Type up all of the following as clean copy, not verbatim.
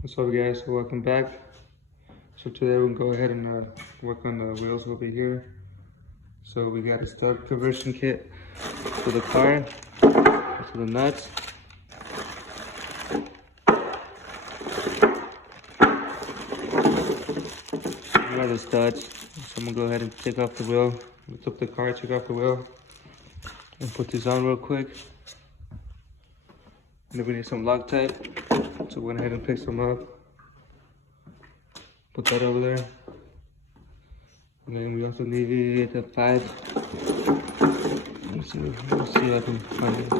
What's up guys, so welcome back. So today we'll go ahead and work on the wheels over here. So we got a stud conversion kit for the car, for the nuts. These are the studs. So I'm gonna go ahead and take off the wheel, lift up the car, take off the wheel, and put these on real quick. And then we need some Loctite, so we went ahead and pick some up. Put that over there. And then we also need the 5. Let's see if I can find it.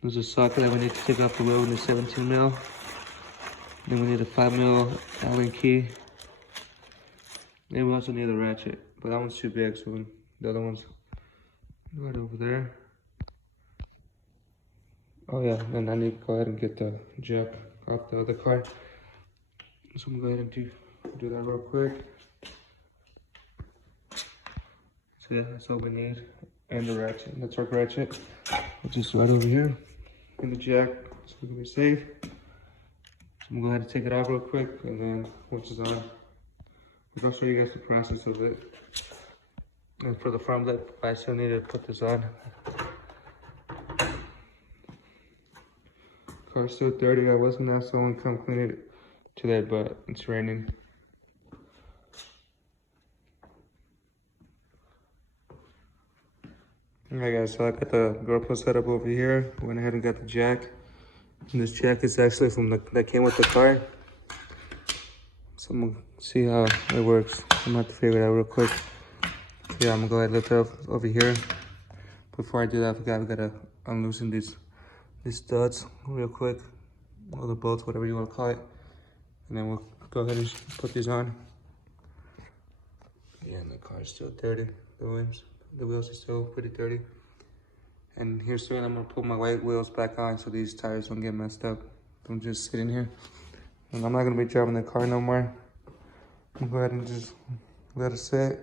There's a socket that we need to take off the wheel with the 17 mil. Then we need a 5 mil Allen key. Then we also need a ratchet, but that one's too big, so the other one's right over there. Oh yeah, then I need to go ahead and get the jack off the other car. So I'm gonna go ahead and do that real quick. So yeah, that's all we need. And the ratchet, the torque ratchet, which is right over here. And the jack, so we can be safe. So I'm gonna go ahead and take it off real quick, and then once it's on, I'll show you guys the process of it. And for the front lip, I still need to put this on. Car's still dirty. I wasn't asked someone come clean it today, but it's raining. Alright guys, so I got the GoPro set up over here. Went ahead and got the jack. And this jack is actually from that came with the car. So I'm gonna see how it works. I'm gonna have to figure it out real quick. So yeah, I'm gonna go ahead and lift it up over here. Before I do that, I forgot we gotta unloosen these studs real quick. Or the bolts, whatever you wanna call it. And then we'll go ahead and put these on. Yeah, and the car's still dirty. The wheels are still pretty dirty. And here soon, I'm gonna put my white wheels back on so these tires don't get messed up. I'm just sitting here. And I'm not gonna be driving the car no more. I'm gonna go ahead and just let it sit.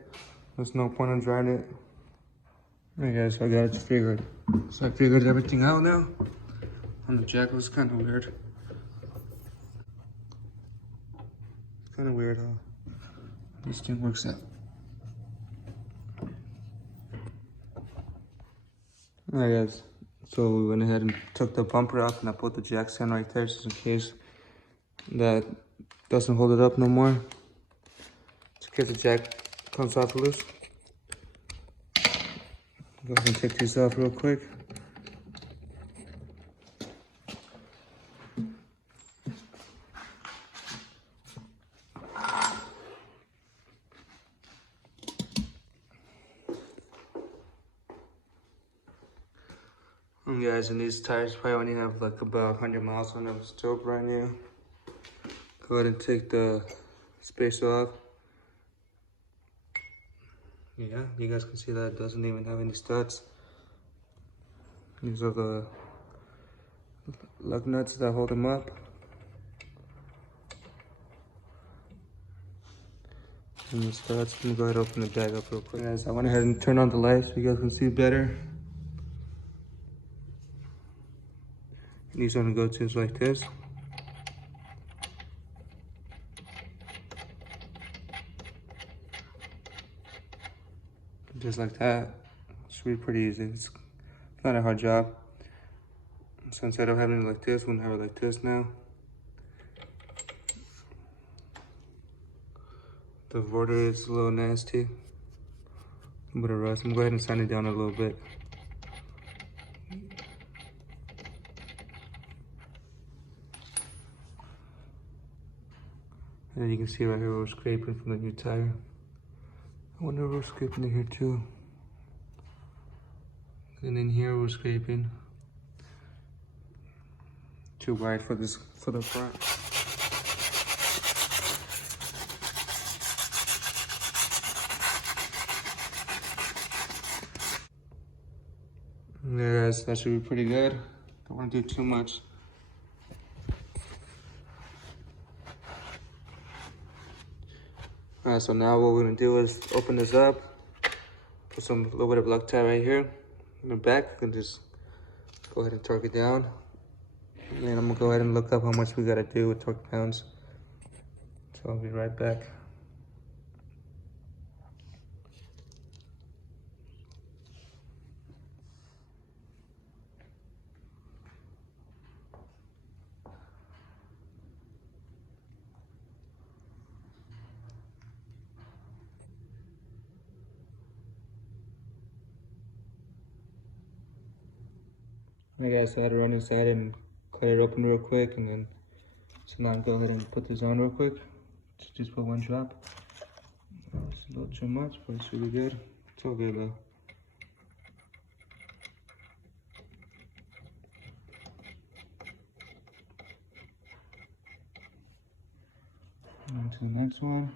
There's no point in driving it. Alright guys, so I got it figured. So I figured everything out now. And the jack was kind of weird. It's kind of weird how this thing works out. Alright guys, so we went ahead and took the bumper off and I put the jack stand right there just in case that doesn't hold it up no more. Just in case the jack comes off loose. Go ahead and take these off real quick. And guys, and these tires probably only have like about 100 miles on them, still brand new. Go ahead and take the spacer off. Yeah, you guys can see that it doesn't even have any studs. These are the lug nuts that hold them up. And the studs, I'm gonna go ahead and open the bag up real quick. Guys, I went ahead and turned on the lights so you guys can see better. And these are gonna go to like this. Just like that. It should be pretty easy. It's not a hard job. So instead of having it like this, we're gonna have it like this now. The border is a little nasty. A bit of rust. I'm gonna go ahead and sand it down a little bit. And then you can see right here we're scraping from the new tire. I wonder if we're scraping in here too. And in here we're scraping. Too wide for the front. Yeah guys, that should be pretty good. Don't want to do too much. Alright, so now what we're gonna do is open this up, put a little bit of Loctite right here in the back, and just go ahead and torque it down. And then I'm gonna go ahead and look up how much we gotta do with torque pounds. So I'll be right back. Alright guys, so I had to run inside and cut it open real quick, and then so now I'll go ahead and put this on real quick. Just put one drop. It's a little too much, but it's really good. It's all good though. On to the next one.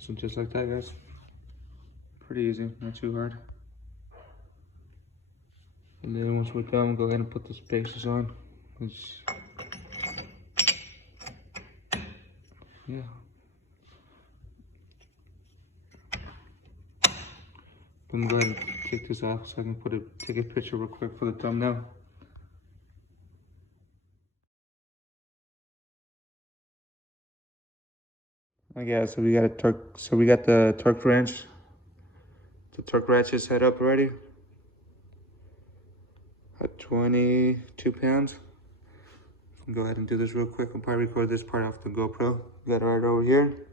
So just like that, guys. Pretty easy, not too hard. And then once we're done, go ahead and put the spacers on. Yeah. I'm gonna go ahead and take this off so I can take a picture real quick for the thumbnail. Okay, so we got a torque. So we got the torque wrench. The torque wrench is set up already at 22 pounds. Go ahead and do this real quick. I'll probably record this part off the GoPro. Got it right over here.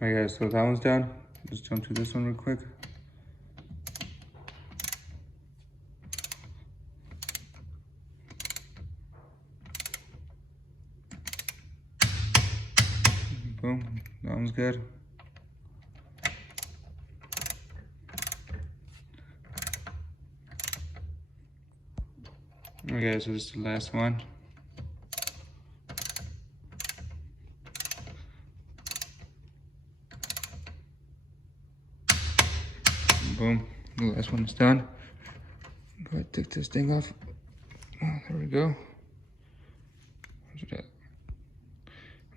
Alright guys, so that one's done. Just jump to this one real quick. Boom, that one's good. Okay, so this is the last one. Boom, the last one is done. Go ahead and take this thing off. Oh, there we go.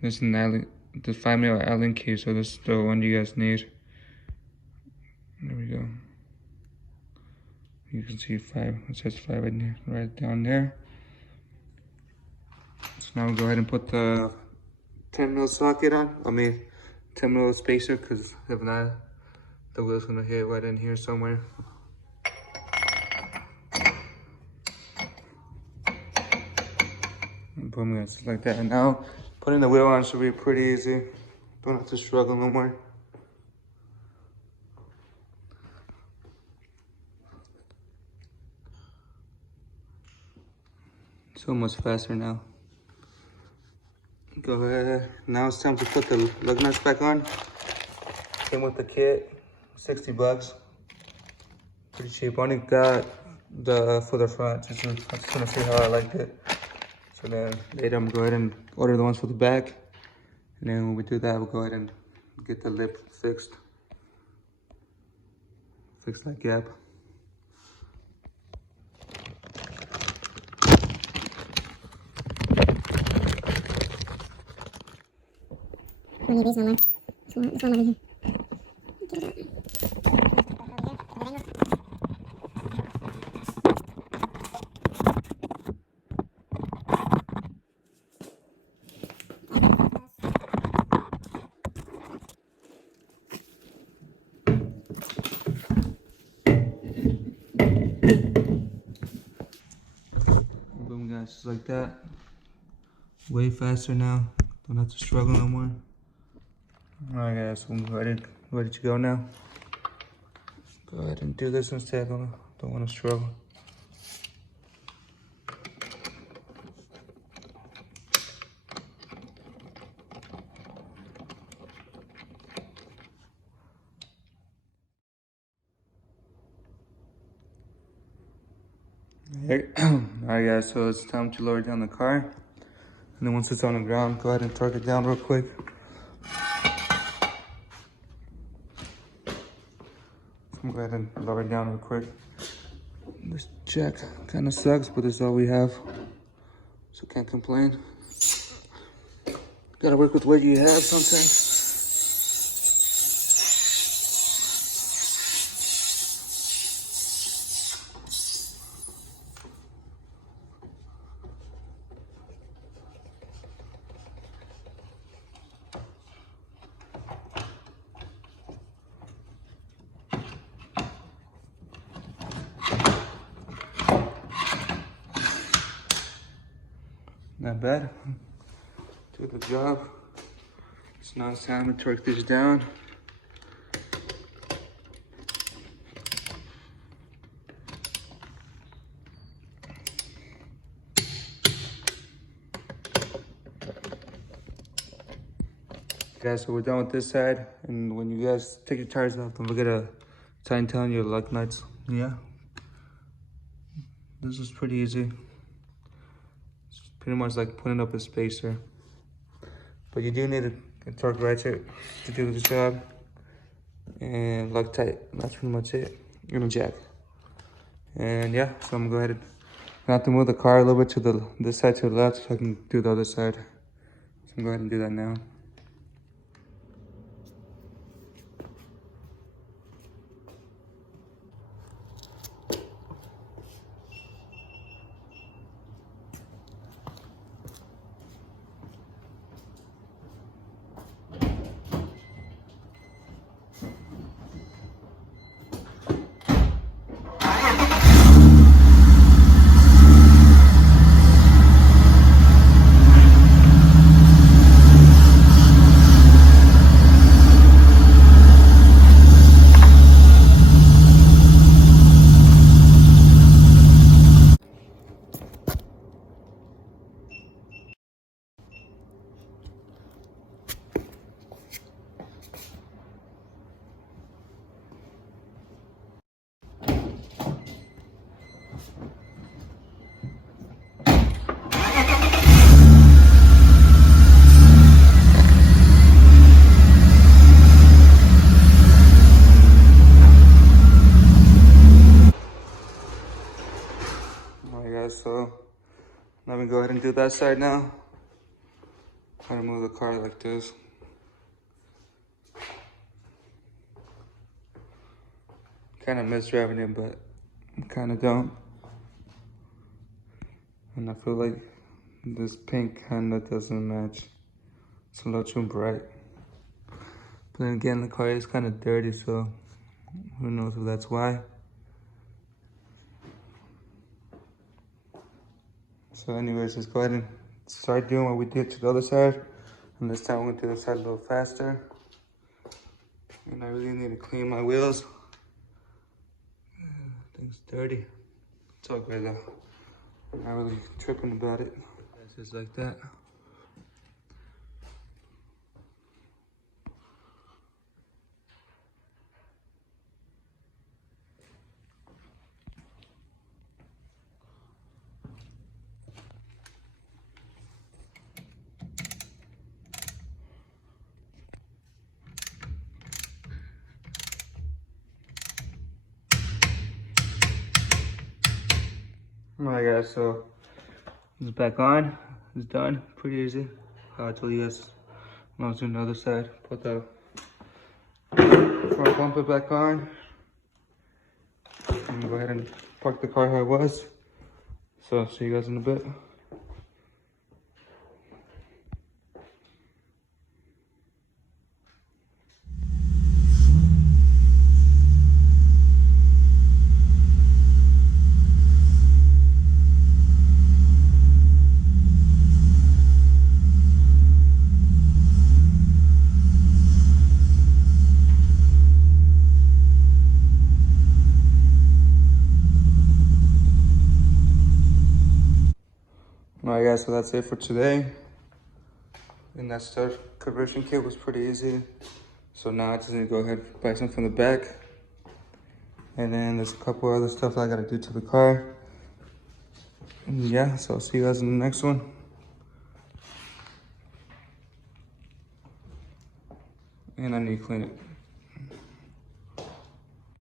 This is an Allen, the 5mm Allen key, so this is the one you guys need. There we go. You can see 5, it says 5 right, right down there. So now we'll go ahead and put the 10mm socket on. 10mm spacer, because if not, the wheel's gonna hit right in here somewhere. And boom, guys, just like that. And now putting the wheel on should be pretty easy. Don't have to struggle no more. So much faster now. Go ahead. Now it's time to put the lug nuts back on. Came with the kit, 60 bucks. Pretty cheap. Only got the for the front. I just want to see how I liked it. So then later I'm gonna go ahead and order the ones for the back. And then when we do that, we'll go ahead and get the lip fixed. Fix that gap. I don't need these no more. This one over here. Get it out. Boom, guys, just like that. Way faster now. Don't have to struggle no more. Alright guys, so I'm ready to go now. Go ahead and do this instead. Don't want to struggle. Alright guys, so it's time to lower down the car. And then once it's on the ground, go ahead and torque it down real quick. I'm go ahead and lower it down real quick. This jack kind of sucks, but this is all we have. So can't complain. Gotta work with what you have sometimes. Not bad. Do the job. So now it's time to torque this down. Guys, so we're done with this side. And when you guys take your tires off, don't forget to tighten down your lug nuts. Yeah. This is pretty easy. It's pretty much like putting up a spacer. But you do need a torque ratchet to do the job. And Loctite, that's pretty much it. And a jack. And yeah, so I'm gonna go ahead and I have to move the car a little bit to this side to the left so I can do the other side. So I'm gonna go ahead and do that now. So let me go ahead and do that side now. Try to move the car like this. Kind of miss driving it, but I kind of don't. And I feel like this pink kind of doesn't match. It's a little too bright. But then again, the car is kind of dirty, so who knows if that's why. So anyways, let's go ahead and start doing what we did to the other side. And this time we're gonna do the side a little faster. And I really need to clean my wheels. Things dirty. It's all good though. I'm not really tripping about it. It's just like that. Alright guys, so it's back on. It's done. Pretty easy. I told you guys when I was doing the other side. Put the front bumper back on. I'm gonna go ahead and park the car how it was. So I'll see you guys in a bit. Alright guys, so that's it for today. And that stuff conversion kit was pretty easy. So now I just need to go ahead and buy some from the back. And then there's a couple other stuff I gotta do to the car. And yeah, so I'll see you guys in the next one. And I need to clean it.